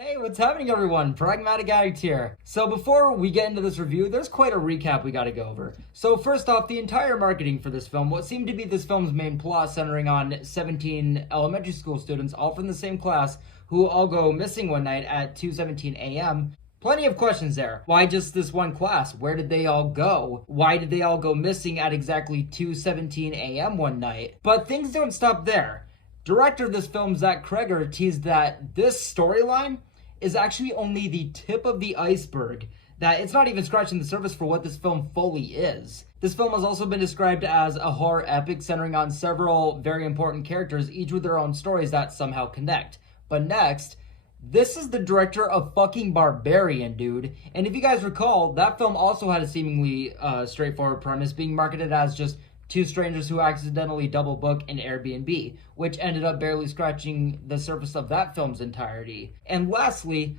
Hey, what's happening everyone? Pragmatic Addict here. So before we get into this review, there's quite a recap we gotta go over. So first off, the entire marketing for this film, what seemed to be this film's main plot centering on 17 elementary school students, all from the same class, who all go missing one night at 2:17 a.m. Plenty of questions there. Why just this one class? Where did they all go? Why did they all go missing at exactly 2:17 a.m. one night? But things don't stop there. Director of this film, Zach Cregger, teased that this storyline is actually only the tip of the iceberg, that it's not even scratching the surface for what this film fully is. This film has also been described as a horror epic centering on several very important characters, each with their own stories that somehow connect. But next, this is the director of fucking Barbarian, dude. And if you guys recall, that film also had a seemingly straightforward premise, being marketed as just two strangers who accidentally double book an Airbnb, which ended up barely scratching the surface of that film's entirety. And lastly,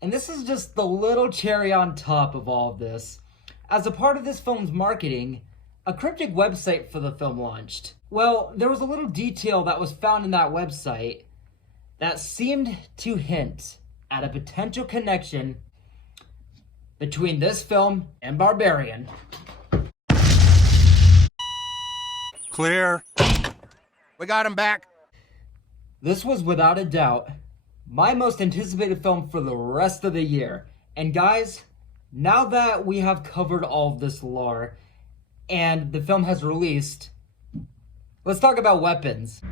and this is just the little cherry on top of all of this, as a part of this film's marketing, a cryptic website for the film launched. Well, there was a little detail that was found in that website that seemed to hint at a potential connection between this film and Barbarian. Clear. We got him back. This was without a doubt my most anticipated film for the rest of the year. And guys, now that we have covered all of this lore and the film has released, let's talk about weapons.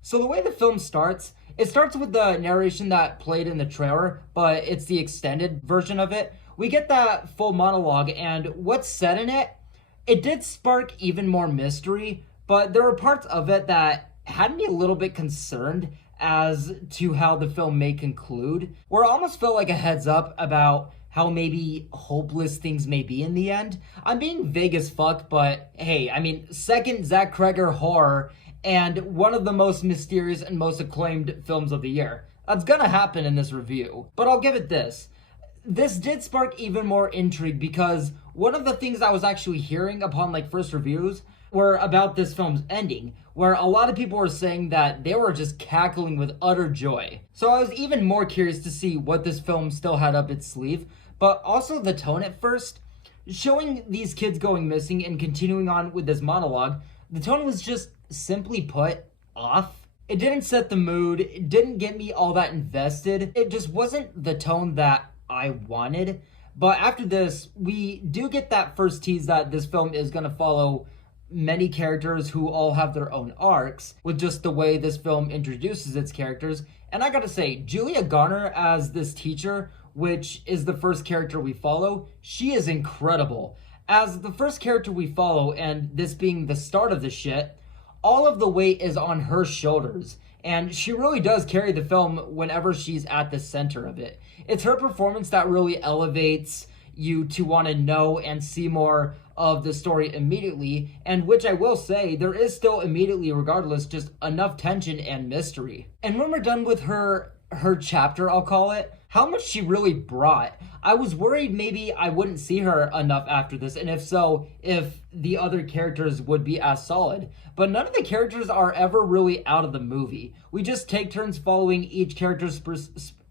So the way the film starts, it starts with the narration that played in the trailer, but it's the extended version of it. We get that full monologue, and what's said in it, it did spark even more mystery, but there were parts of it that had me a little bit concerned as to how the film may conclude, where it almost felt like a heads up about how maybe hopeless things may be in the end. I'm being vague as fuck, but hey, I mean, second Zach Cregger horror and one of the most mysterious and most acclaimed films of the year. That's gonna happen in this review, but I'll give it this. This did spark even more intrigue because one of the things I was actually hearing upon first reviews were about this film's ending, where a lot of people were saying that they were just cackling with utter joy. So I was even more curious to see what this film still had up its sleeve, but also the tone at first. Showing these kids going missing and continuing on with this monologue, the tone was just simply put off. It didn't set the mood, it didn't get me all that invested. It just wasn't the tone that I wanted. But after this, we do get that first tease that this film is going to follow many characters who all have their own arcs, with just the way this film introduces its characters. And I gotta say, Julia Garner as this teacher, which is the first character we follow, she is incredible. As the first character we follow, and this being the start of the shit, all of the weight is on her shoulders. And she really does carry the film whenever she's at the center of it. It's her performance that really elevates you to want to know and see more of the story immediately, and which I will say, there is still immediately regardless just enough tension and mystery. And when we're done with her chapter, I'll call it, how much she really brought. I was worried maybe I wouldn't see her enough after this, and if so, if the other characters would be as solid. But none of the characters are ever really out of the movie. We just take turns following each character's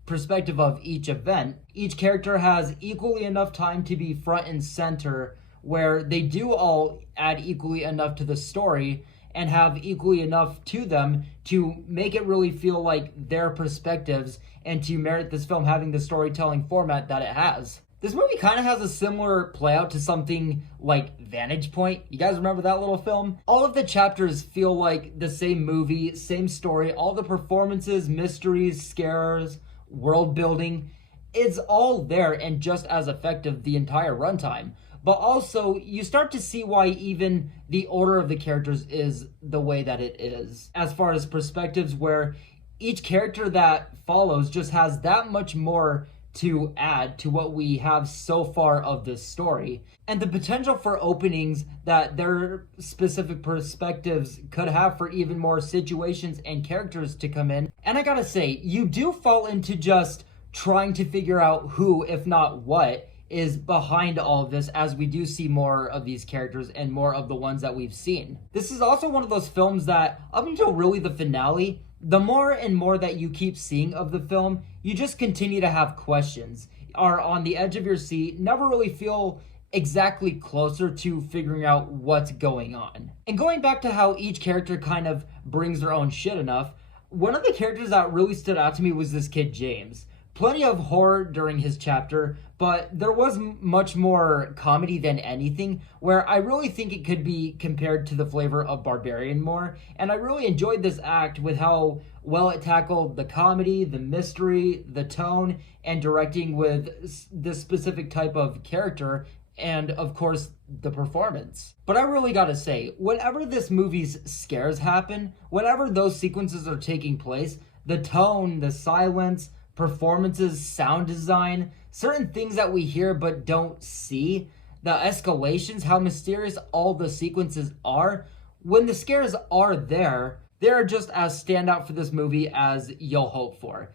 perspective of each event. Each character has equally enough time to be front and center, where they do all add equally enough to the story and have equally enough to them to make it really feel like their perspectives and to merit this film having the storytelling format that it has. This movie kind of has a similar play out to something like Vantage Point. You guys remember that little film? All of the chapters feel like the same movie, same story. All the performances, mysteries, scares, world building, it's all there and just as effective the entire runtime. But also, you start to see why even the order of the characters is the way that it is, as far as perspectives, where each character that follows just has that much more to add to what we have so far of this story. And the potential for openings that their specific perspectives could have for even more situations and characters to come in. And I gotta say, you do fall into just trying to figure out who, if not what, is behind all of this as we do see more of these characters and more of the ones that we've seen. This is also one of those films that, up until really the finale, The more and more that you keep seeing of the film, you just continue to have questions, are on the edge of your seat, never really feel exactly closer to figuring out what's going on. And going back to how each character kind of brings their own shit enough, one of the characters that really stood out to me was this kid James. Plenty of horror during his chapter, but there was much more comedy than anything, where I really think it could be compared to the flavor of Barbarian more, and I really enjoyed this act with how well it tackled the comedy, the mystery, the tone, and directing with this specific type of character, and of course, the performance. But I really gotta say, whenever this movie's scares happen, whenever those sequences are taking place, the tone, the silence, performances, sound design, certain things that we hear but don't see, the escalations, how mysterious all the sequences are, when the scares are there, they're just as standout for this movie as you'll hope for.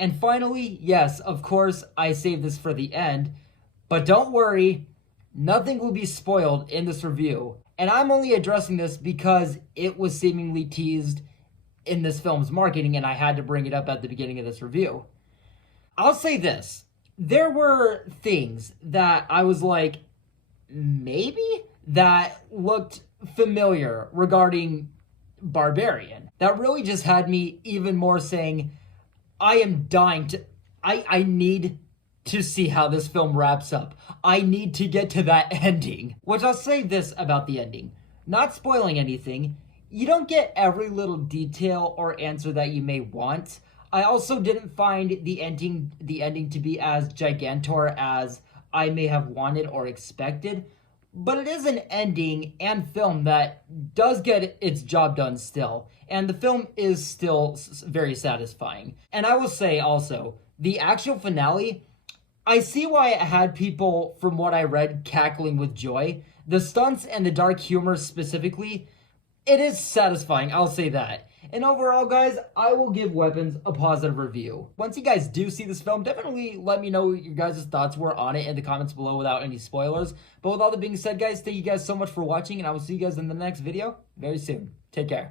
And finally, yes, of course, I saved this for the end, but don't worry, nothing will be spoiled in this review. And I'm only addressing this because it was seemingly teased in this film's marketing and I had to bring it up at the beginning of this review. I'll say this. There were things that I was like, maybe? That looked familiar regarding Barbarian. That really just had me even more saying, I am dying to... I need to see how this film wraps up. I need to get to that ending. Which I'll say this about the ending. Not spoiling anything, you don't get every little detail or answer that you may want. I also didn't find the ending to be as gigantor as I may have wanted or expected, but it is an ending and film that does get its job done still, and the film is still very satisfying. And I will say also, the actual finale, I see why it had people, from what I read, cackling with joy. The stunts and the dark humor specifically, it is satisfying, I'll say that. And overall, guys, I will give Weapons a positive review. Once you guys do see this film, definitely let me know what your guys' thoughts were on it in the comments below without any spoilers. But with all that being said, guys, thank you guys so much for watching, and I will see you guys in the next video very soon. Take care.